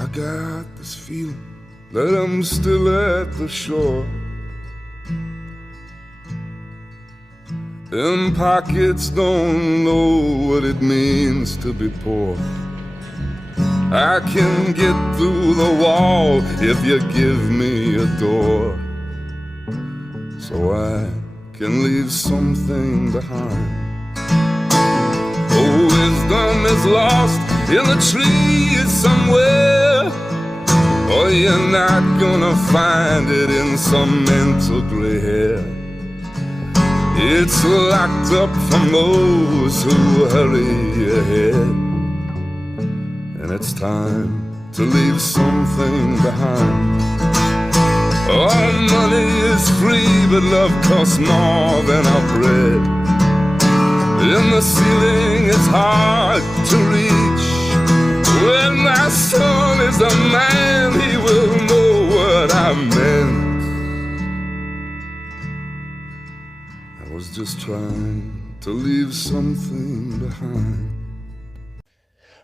I got this feeling that I'm still at the shore, and pockets don't know what it means to be poor. I can get through the wall if you give me a door, so I can leave something behind. Oh, wisdom is lost in the trees somewhere, or you're not gonna find it in some mental gray hair. It's locked up from those who hurry ahead, and it's time to leave something behind. All money is free, but love costs more than our bread, and the ceiling is hard to reach. When my son is a man, he will know what I meant. I was just trying to leave something behind.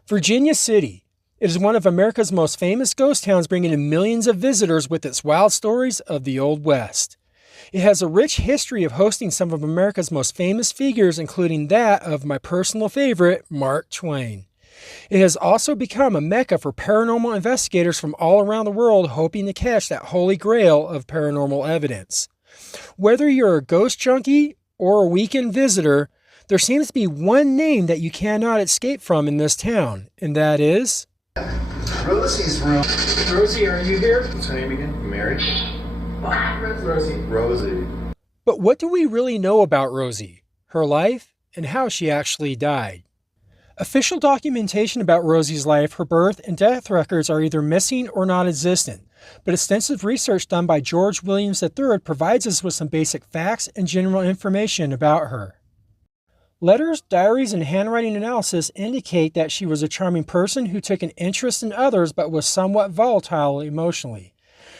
Virginia City. It is one of America's most famous ghost towns, bringing in millions of visitors with its wild stories of the Old West. It has a rich history of hosting some of America's most famous figures, including that of my personal favorite, Mark Twain. It has also become a mecca for paranormal investigators from all around the world, hoping to catch that holy grail of paranormal evidence. Whether you're a ghost junkie or a weekend visitor, there seems to be one name that you cannot escape from in this town, and that is... Rosie's room. Rosie, are you here? What's her name again? Mary? Rosie. Rosie. But what do we really know about Rosie, her life, and how she actually died? Official documentation about Rosie's life, her birth, and death records are either missing or non-existent, but extensive research done by George Williams III provides us with some basic facts and general information about her. Letters, diaries, and handwriting analysis indicate that she was a charming person who took an interest in others but was somewhat volatile emotionally.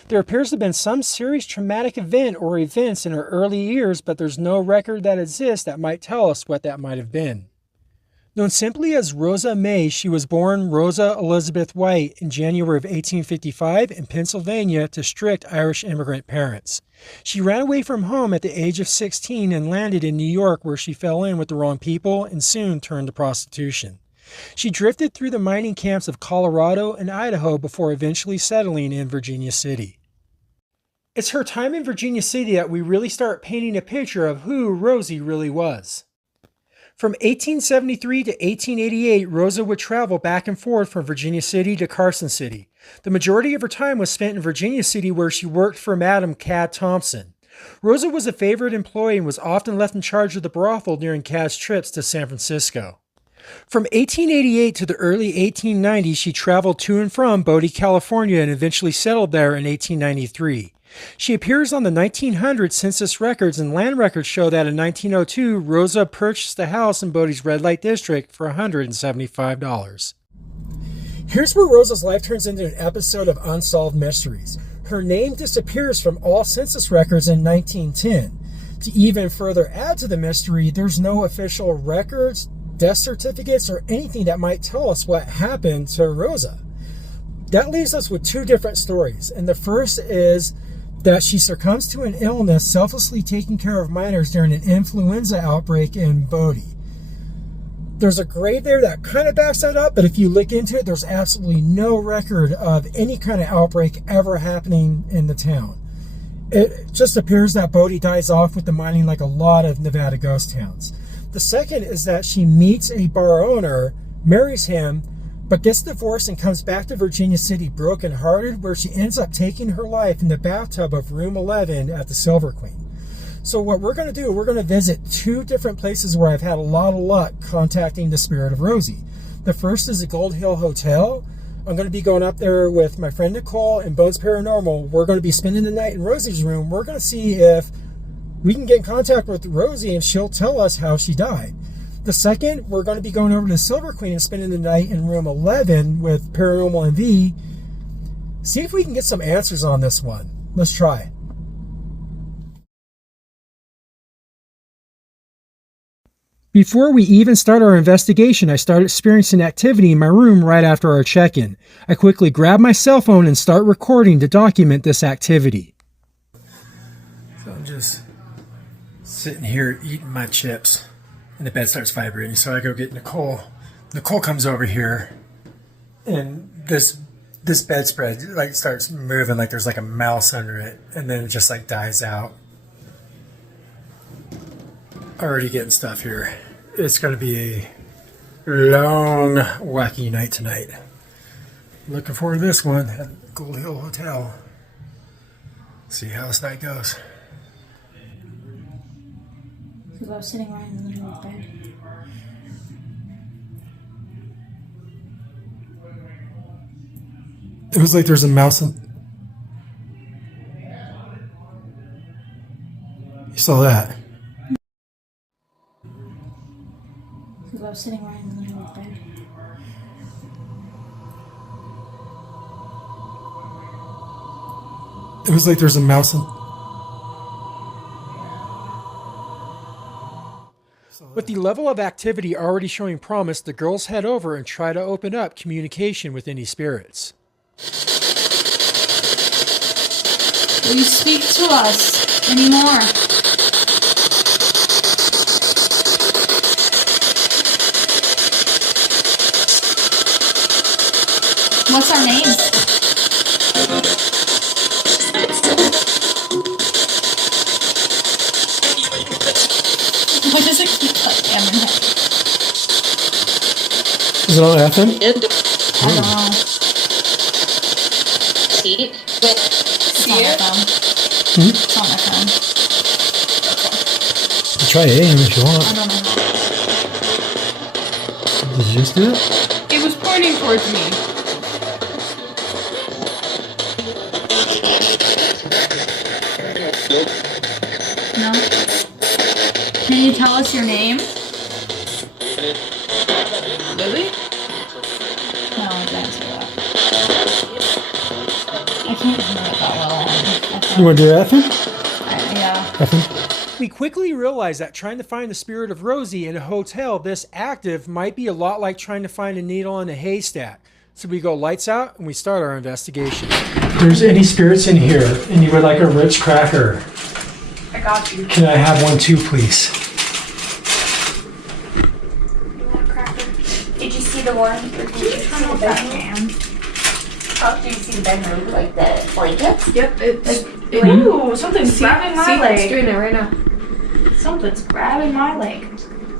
There appears to have been some serious traumatic event or events in her early years, but there's no record that exists that might tell us what that might have been. Known simply as Rosa May, she was born Rosa Elizabeth White in January of 1855 in Pennsylvania to strict Irish immigrant parents. She ran away from home at the age of 16 and landed in New York, where she fell in with the wrong people and soon turned to prostitution. She drifted through the mining camps of Colorado and Idaho before eventually settling in Virginia City. It's her time in Virginia City that we really start painting a picture of who Rosie really was. From 1873 to 1888, Rosa would travel back and forth from Virginia City to Carson City. The majority of her time was spent in Virginia City, where she worked for Madam Cad Thompson. Rosa was a favorite employee and was often left in charge of the brothel during Cad's trips to San Francisco. From 1888 to the early 1890s, she traveled to and from Bodie, California, and eventually settled there in 1893. She appears on the 1900 census records, and land records show that in 1902, Rosa purchased a house in Bodie's red light district for $175. Here's where Rosa's life turns into an episode of Unsolved Mysteries. Her name disappears from all census records in 1910. To even further add to the mystery, there's no official records, death certificates, or anything that might tell us what happened to Rosa. That leaves us with two different stories, and the first is that she succumbs to an illness selflessly taking care of minors during an influenza outbreak in Bodie. There's a grave there that kind of backs that up, but if you look into it, there's absolutely no record of any kind of outbreak ever happening in the town. It just appears that Bodie dies off with the mining like a lot of Nevada ghost towns. The second is that she meets a bar owner, marries him, but gets divorced and comes back to Virginia City brokenhearted, where she ends up taking her life in the bathtub of room 11 at the Silver Queen. So what we're going to do, we're going to visit two different places where I've had a lot of luck contacting the spirit of Rosie. The first is the Gold Hill Hotel. I'm going to be going up there with my friend Nicole and Bones Paranormal. We're going to be spending the night in Rosie's room. We're going to see if we can get in contact with Rosie and she'll tell us how she died. The second, we're going to be going over to the Silver Queen and spending the night in room 11 with Paranormal MV. See if we can get some answers on this one. Let's try. Before we even start our investigation, I start experiencing activity in my room right after our check-in. I quickly grab my cell phone and start recording to document this activity. So I'm just sitting here eating my chips, and the bed starts vibrating, so I go get Nicole. Nicole comes over here, and this bedspread like starts moving like there's like a mouse under it, and then it just like dies out. Already getting stuff here. It's going to be a long, wacky night tonight. Looking forward to this one at Gold Hill Hotel. See how this night goes. Because I was sitting right in the middle of the bed. It was like there's a mouse in... You saw that? Because I was sitting right in the middle of the bed. It was like there's a mouse in... With the level of activity already showing promise, the girls head over and try to open up communication with any spirits. Will you speak to us anymore? What's our names? Why does it keep like Eminem? Is it on FM? I don't know. See it? It's on my phone. Hmm? It's on my phone. Try AM if you I want. don't know. Did you just do it? It was pointing towards me. No? Can you tell us your name? Lily? No, I didn't say that. I can't hear it that well. You want to do FM? Yeah. FM? We quickly realize that trying to find the spirit of Rosie in a hotel this active might be a lot like trying to find a needle in a haystack. So we go lights out and we start our investigation. If there's any spirits in here and you would like a Ritz cracker, I got you. can I have one too, please? Did you see the one? Did you turn off that fan? How do you see the bedroom? Like the blankets? Yep, it's... Ooh, something's grabbing my It's leg. doing it right now. Something's grabbing my leg.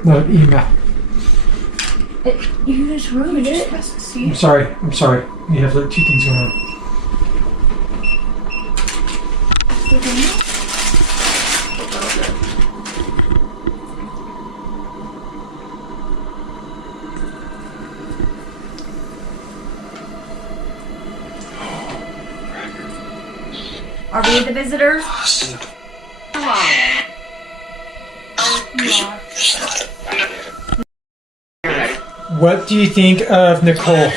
No, email. You just ruined it. I'm sorry. You have like two things going on. Are we the visitors? What do you think of Nicole?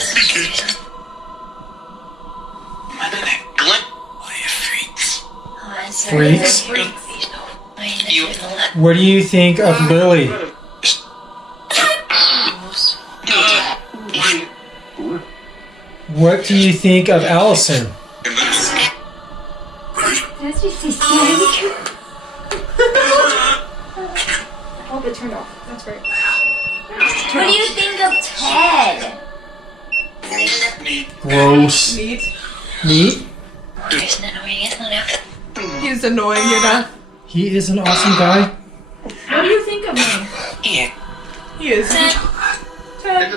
Freaks? What do you think of Lily? What do you think of Allison? That's just so scary. Oh, it turned off. That's right. What do you think of Ted? Gross. Neat. Neat? He's annoying, you know? He is an awesome guy. What do you think of me? He is. Ted.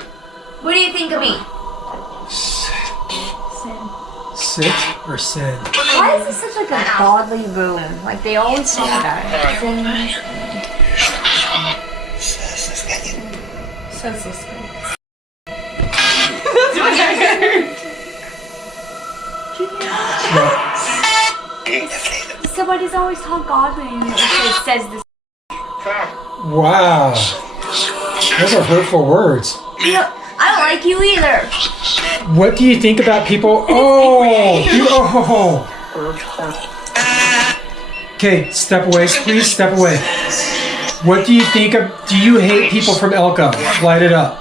What do you think of me? Sit or sin? Why is this such like a godly room? Like they always talk about it. Says this thing. That's what I heard. Somebody's always talk godly and it says this. Wow. Those are hurtful words. You know, I don't like you either. What do you think about people? Oh! Okay, step away. Please step away. What do you think of... Do you hate people from Elko? Light it up.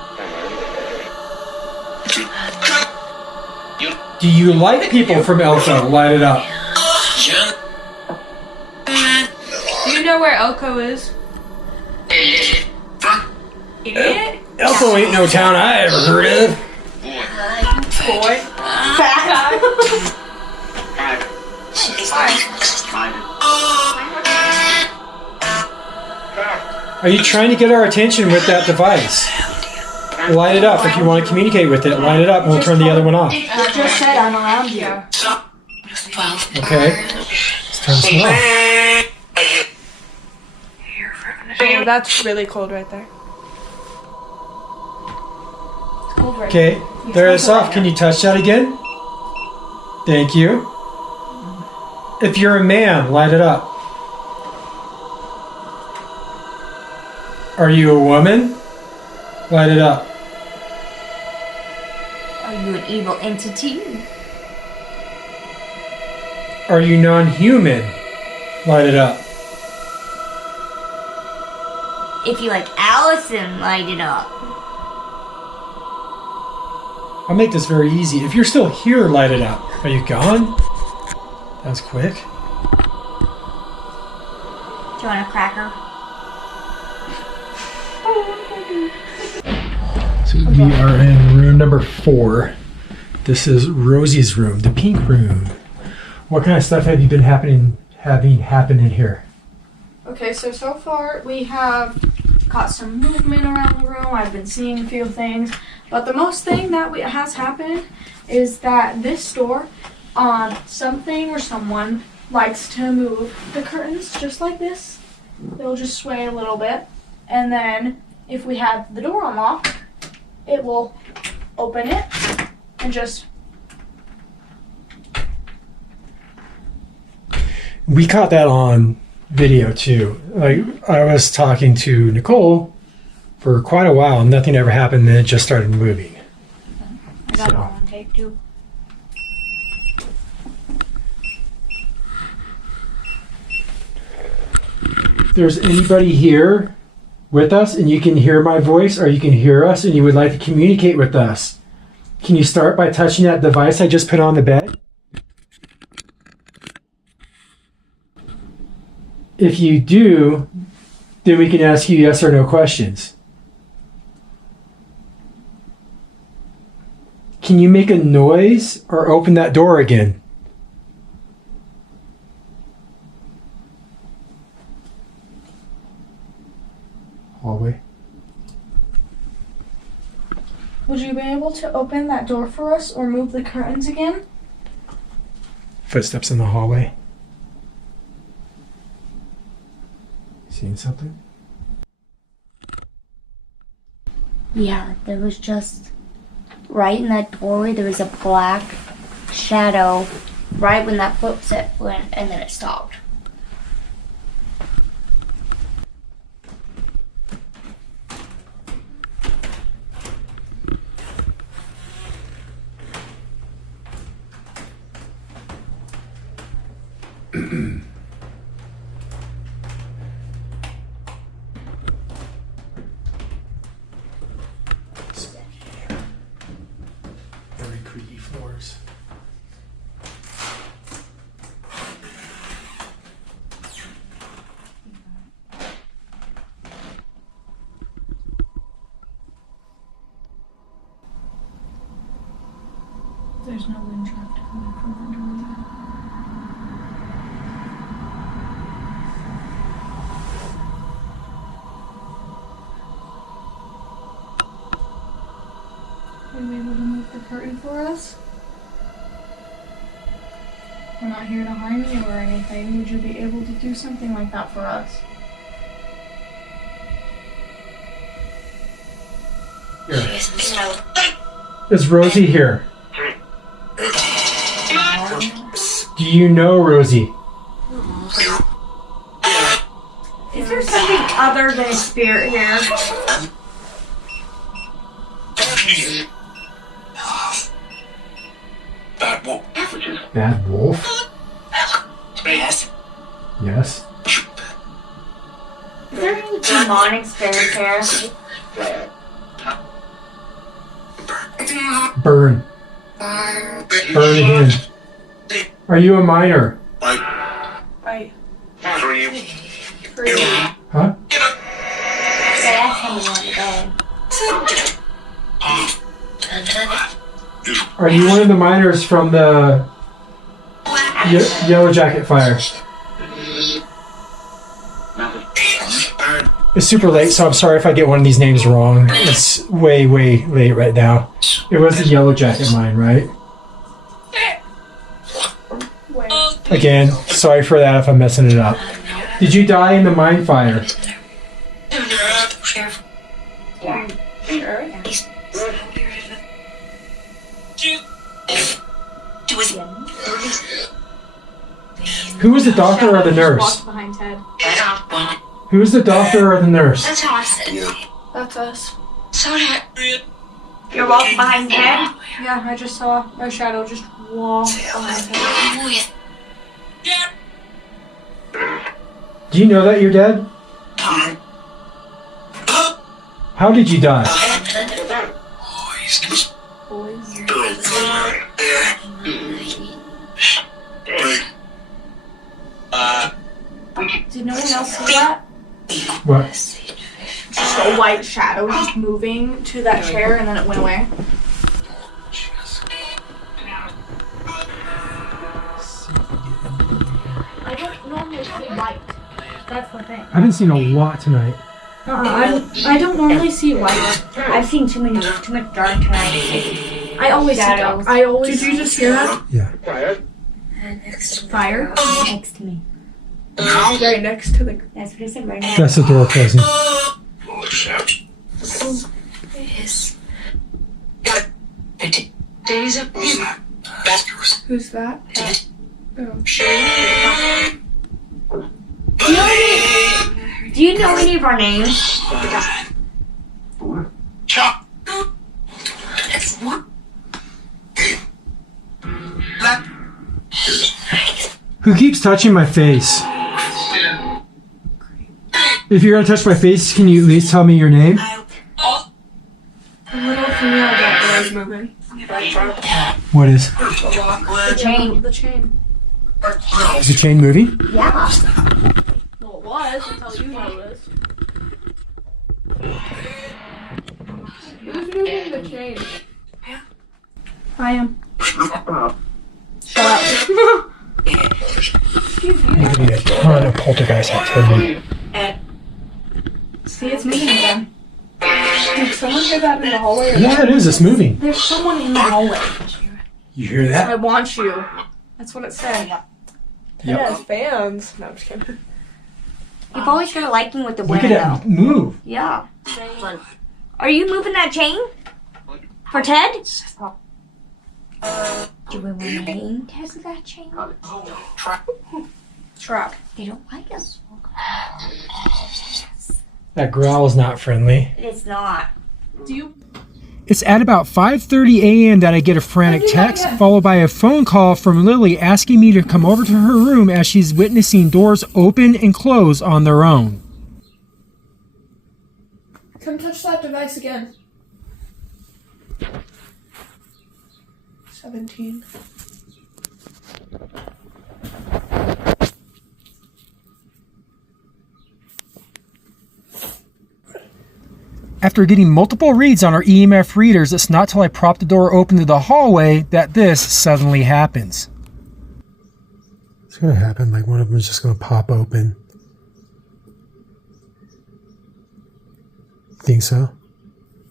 Do you like people from Elko? Light it up. Do you know where Elko is? Idiot? Elko ain't no town I ever heard of. Boy. Are you trying to get our attention with that device? Light it up if you want to communicate with it. Light it up and we'll turn the other one off. I just said I'm around you. Okay. Let's turn this one off. Oh, that's really cold right there. Okay. There it's off. Can you touch that again? Thank you. If you're a man, light it up. Are you a woman? Light it up. Are you an evil entity? Are you non-human? Light it up. If you like Allison, light it up. I'll make this very easy. If you're still here, light it up. Are you gone? That was quick. Do you want a cracker? So we are in room number 4. This is Rosie's room, the pink room. What kind of stuff have you been having happen in here? Okay, so far we have got some movement around the room. I've been seeing a few things. But the most thing that has happened is that this door, something or someone likes to move the curtains just like this. They'll just sway a little bit. And then if we have the door unlocked, it will open it and just... We caught that on video too. Like, I was talking to Nicole for quite a while and nothing ever happened, then it just started moving. I got one on tape too. If there's anybody here with us and you can hear my voice or you can hear us and you would like to communicate with us, can you start by touching that device I just put on the bed? If you do, then we can ask you yes or no questions. Can you make a noise or open that door again? Hallway. Would you be able to open that door for us or move the curtains again? Footsteps in the hallway. Seeing something? Yeah, there was just right in that doorway. There was a black shadow right when that footstep went, and then it stopped. Very creaky floors. There's no wind trapped coming from the door. Are you able to move the curtain for us? We're not here to harm you or anything. Would you be able to do something like that for us? Is Rosie here? Do you know Rosie? Is there something other than a spirit here? Bad wolf. Bad wolf? Yes. Yes. Is there any demonic spirit here. Burn. Burn again. Are you a minor? Right. Huh? Yeah, that's how we want to go. Are you one of the miners from the Yellow Jacket fire? It's super late, so I'm sorry if I get one of these names wrong. It's way, way late right now. It was the Yellow Jacket mine, right? Again, sorry for that if I'm messing it up. Did you die in the mine fire? Who was the doctor or the nurse? Walked behind Ted. Who was the doctor or the nurse? That's awesome. That's us. You're walking behind Ted? Yeah, I just saw a shadow just walk behind Ted. Do you know that you're dead? How did you die? Did no one else see that? What? Just a white shadow just moving to that chair and then it went away. I don't normally see white. That's the thing. I haven't seen a lot tonight. I don't normally see white. I've seen too much dark tonight. I always see dark. I always. Did you just hear that? Yeah. Fire? Next to me. Right next to the. That's what I said, right now. That's the door closing. Who's that? Do you know any of our names? Who keeps touching my face? If you're gonna touch my face, can you at least tell me your name? The little female that was moving. What is? The chain. The chain. Is the chain moving? Yeah. Well, it was until you noticed. Who's moving the chain? I am. Shut up. There's gonna be a ton of poltergeist activity. See, it's moving again. Did someone hear that in the hallway? Yeah, it is. It's moving. There's someone in the hallway. You hear I that? want you. That's what it said. It has fans. No, I'm just kidding. You've always got a liking with the Look window. at it move. Yeah. Are you moving that chain? For Ted? Do we want to hang Ted with that chain? Trap. They don't like us. That growl is not friendly. It's not. Do you? It's at about 5:30 a.m. that I get a frantic text, followed by a phone call from Lily asking me to come over to her room as she's witnessing doors open and close on their own. Come touch that device again. 17. After getting multiple reads on our EMF readers, it's not till I prop the door open to the hallway that this suddenly happens. It's going to happen, like one of them is just going to pop open. Think so?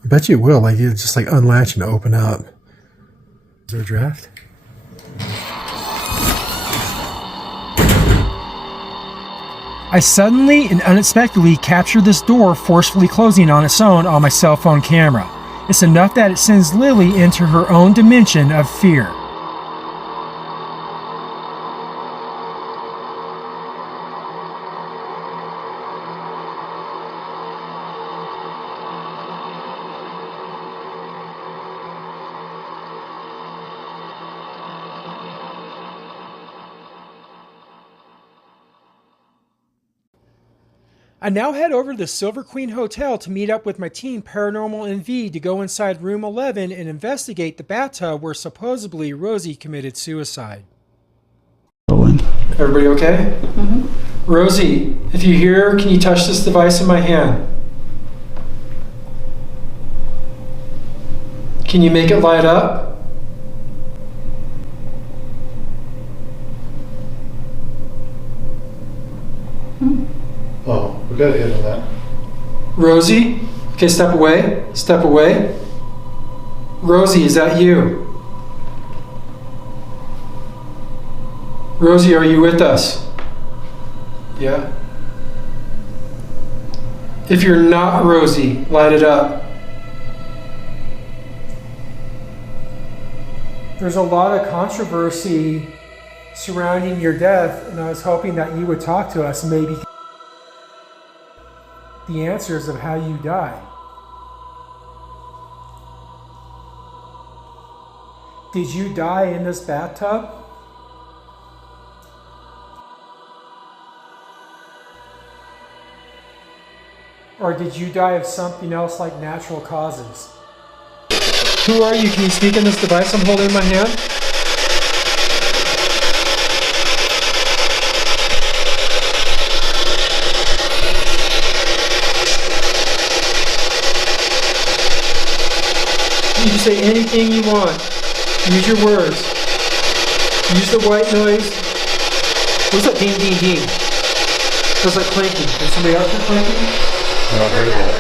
I bet you it will, like it's just like unlatch and open up. Is there a draft? I suddenly and unexpectedly capture this door forcefully closing on its own on my cell phone camera. It's enough that it sends Lily into her own dimension of fear. I now head over to the Silver Queen Hotel to meet up with my team Paranormal NV to go inside room 11 and investigate the bathtub where supposedly Rosie committed suicide. Everybody okay? Mm-hmm. Rosie, if you're here, can you touch this device in my hand? Can you make it light up? Oh, we gotta hit on that. Rosie? Okay, step away. Step away. Rosie, is that you? Rosie, are you with us? Yeah? If you're not Rosie, light it up. There's a lot of controversy surrounding your death, and I was hoping that you would talk to us and maybe the answers of how you died. Did you die in this bathtub? Or did you die of something else like natural causes? Who are you? Can you speak in this device I'm holding in my hand? You can say anything you want. Use your words. Use the white noise. What's that ding ding ding? What's that clanking? Is somebody else hear clanking? No, I heard that.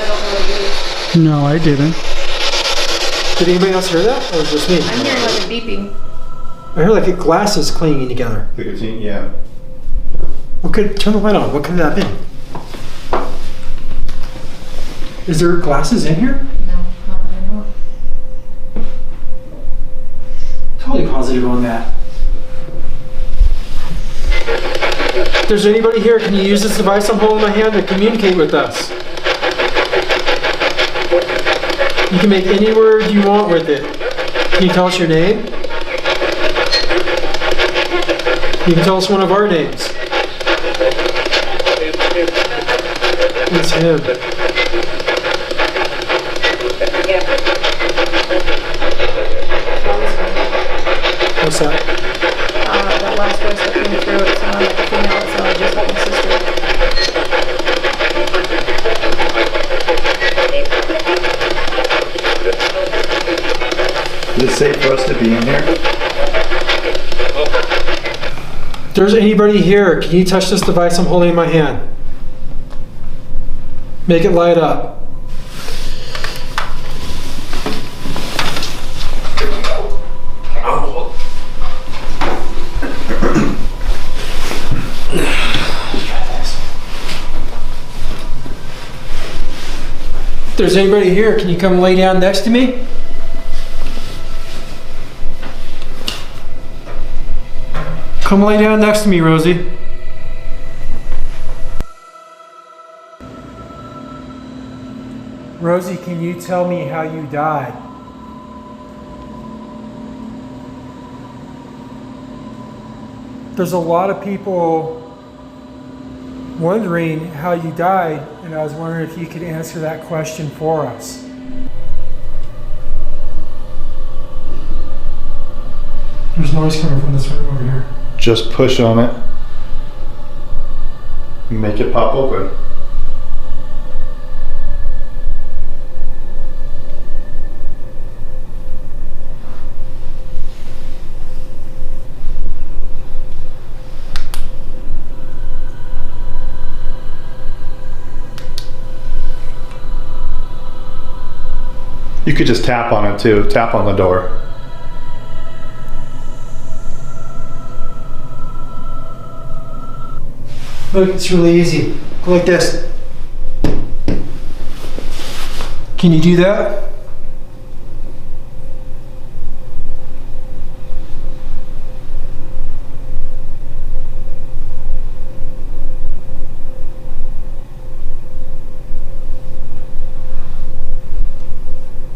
No, I didn't. Did anybody else hear that? Or was it just me? I'm hearing like a beeping. I heard like glasses clanging together. Yeah. What could turn the light on? What could that be? Is there glasses in here? No, not that I know of. Totally positive on that. If there's anybody here, can you use this device I'm holding in my hand to communicate with us? You can make any word you want with it. Can you tell us your name? You can tell us one of our names. It's him. What's that? That last voice that came through, it sounded like a female. It sounded just like my sister. Is it safe for us to be in here? If there's anybody here, can you touch this device I'm holding in my hand? Make it light up. If there's anybody here, can you come lay down next to me? Come lay down next to me, Rosie. Rosie, can you tell me how you died? There's a lot of people wondering how you died, and I was wondering if you could answer that question for us. There's noise coming from this room over here. Just push on it. Make it pop open. You could just tap on it too. Tap on the door. Look, it's really easy. Go like this. Can you do that?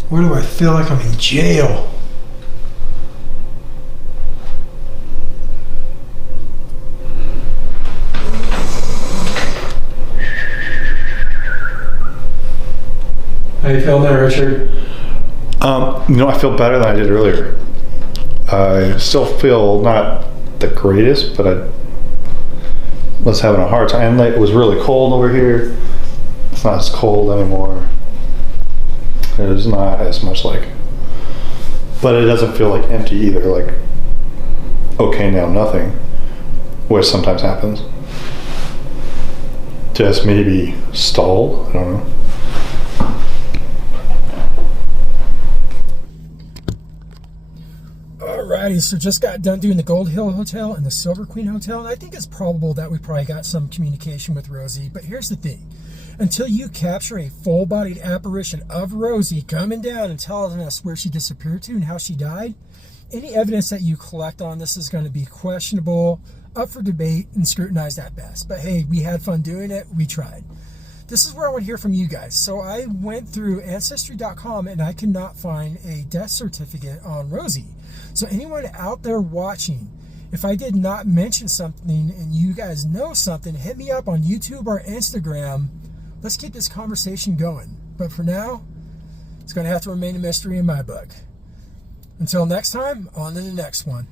Why do I feel like I'm in jail? How you feeling there, Richard? I feel better than I did earlier. I still feel not the greatest, but I was having a hard time. It was really cold over here. It's not as cold anymore. There's not as much but it doesn't feel like empty either. Like, okay, now nothing, which sometimes happens. Just maybe stalled. I don't know. Alrighty, so just got done doing the Gold Hill Hotel and the Silver Queen Hotel, and I think it's probable that we probably got some communication with Rosie, but here's the thing. Until you capture a full-bodied apparition of Rosie coming down and telling us where she disappeared to and how she died, any evidence that you collect on this is going to be questionable, up for debate, and scrutinized at best. But hey, we had fun doing it. We tried. This is where I want to hear from you guys. So I went through Ancestry.com and I could not find a death certificate on Rosie. So anyone out there watching, if I did not mention something and you guys know something, hit me up on YouTube or Instagram. Let's keep this conversation going. But for now, it's going to have to remain a mystery in my book. Until next time, on to the next one.